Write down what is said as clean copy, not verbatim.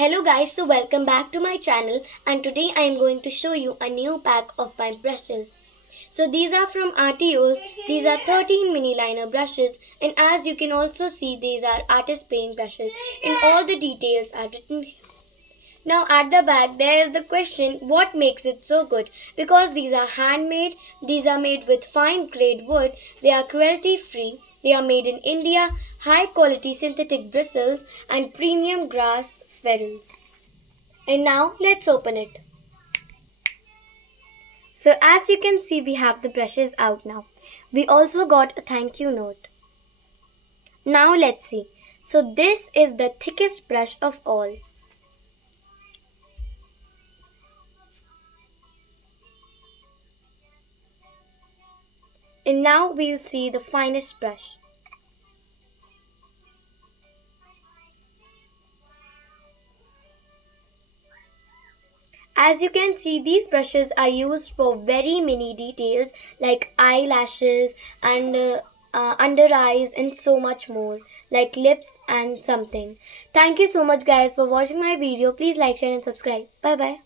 Hello guys, so welcome back to my channel, and today I am going to show you a new pack of my brushes. So these are from ARTIOS. These are 13 mini liner brushes, and as you can also see, these are artist paint brushes and all the details are written here. Now at the back there is the question, what makes it so good? Because these are handmade, these are made with fine grade wood, they are cruelty free, they are made in India, high quality synthetic bristles and premium grass ferrules. And now let's open it. So as you can see, we have the brushes out now. We also got a thank you note. Now let's see. So this is the thickest brush of all. And now we'll see the finest brush. As you can see, these brushes are used for very many details like eyelashes and under eyes and so much more, like lips and something. Thank you so much guys for watching my video. Please like, share and subscribe. Bye bye.